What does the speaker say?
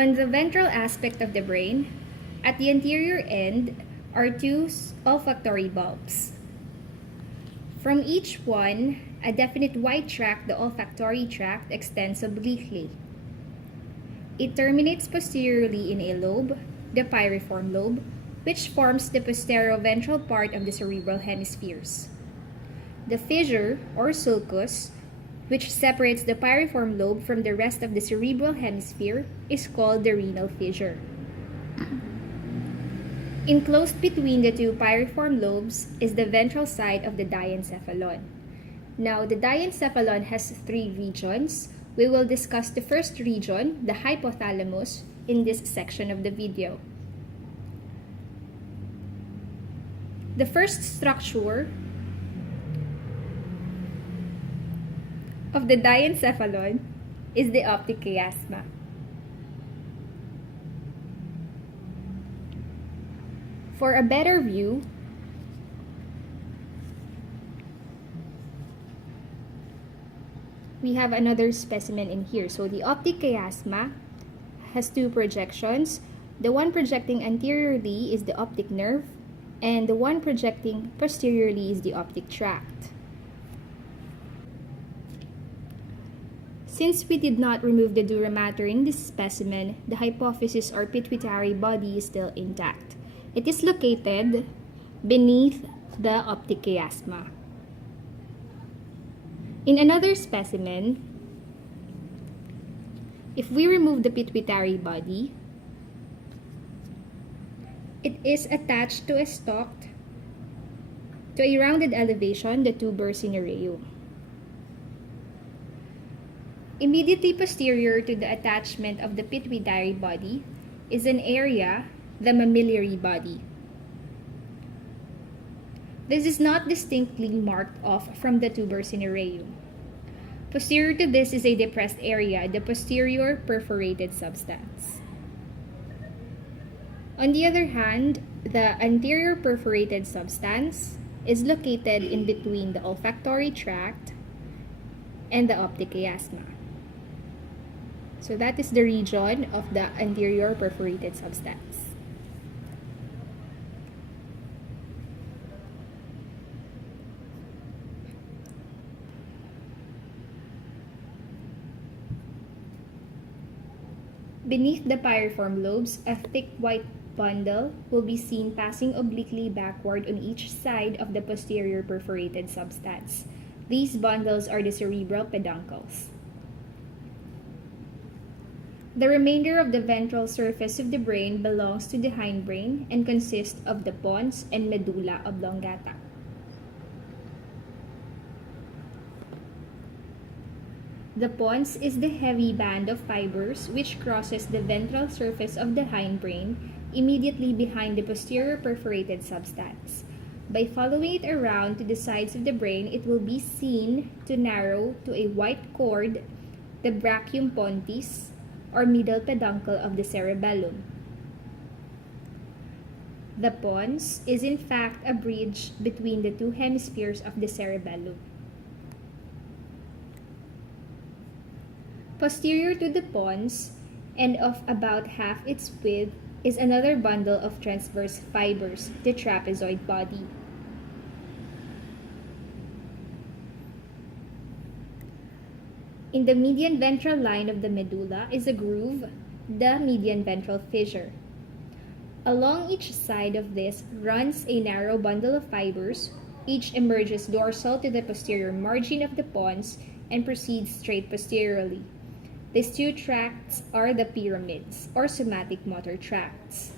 On the ventral aspect of the brain, at the anterior end are two olfactory bulbs. From each one, a definite white tract, the olfactory tract, extends obliquely. It terminates posteriorly in a lobe, the piriform lobe, which forms the postereo-ventral part of the cerebral hemispheres. The fissure, or sulcus, which separates the piriform lobe from the rest of the cerebral hemisphere, is called the renal fissure. Enclosed between the two piriform lobes is the ventral side of the diencephalon. Now, the diencephalon has three regions. We will discuss the first region, the hypothalamus, in this section of the video. The first structure of the diencephalon is the optic chiasma. For a better view, we have another specimen in here. So the optic chiasma has two projections. The one projecting anteriorly is the optic nerve, and the one projecting posteriorly is the optic tract. Since we did not remove the dura mater in this specimen, the hypophysis or pituitary body is still intact. It is located beneath the optic chiasma. In another specimen, if we remove the pituitary body, it is attached to a stalk to a rounded elevation, the tuber cinereum. Immediately posterior to the attachment of the pituitary body is an area, the mammillary body. This is not distinctly marked off from the tuber cinereum. Posterior to this is a depressed area, the posterior perforated substance. On the other hand, the anterior perforated substance is located in between the olfactory tract and the optic chiasma. So that is the region of the anterior perforated substance. Beneath the piriform lobes, a thick white bundle will be seen passing obliquely backward on each side of the posterior perforated substance. These bundles are the cerebral peduncles. The remainder of the ventral surface of the brain belongs to the hindbrain and consists of the pons and medulla oblongata. The pons is the heavy band of fibers which crosses the ventral surface of the hindbrain immediately behind the posterior perforated substance. By following it around to the sides of the brain, it will be seen to narrow to a white cord, the brachium pontis, or middle peduncle of the cerebellum. The pons is in fact a bridge between the two hemispheres of the cerebellum. Posterior to the pons, and of about half its width, is another bundle of transverse fibers, the trapezoid body. In the median ventral line of the medulla is a groove, the median ventral fissure. Along each side of this runs a narrow bundle of fibers. Each emerges dorsal to the posterior margin of the pons and proceeds straight posteriorly. These two tracts are the pyramids, or somatic motor tracts.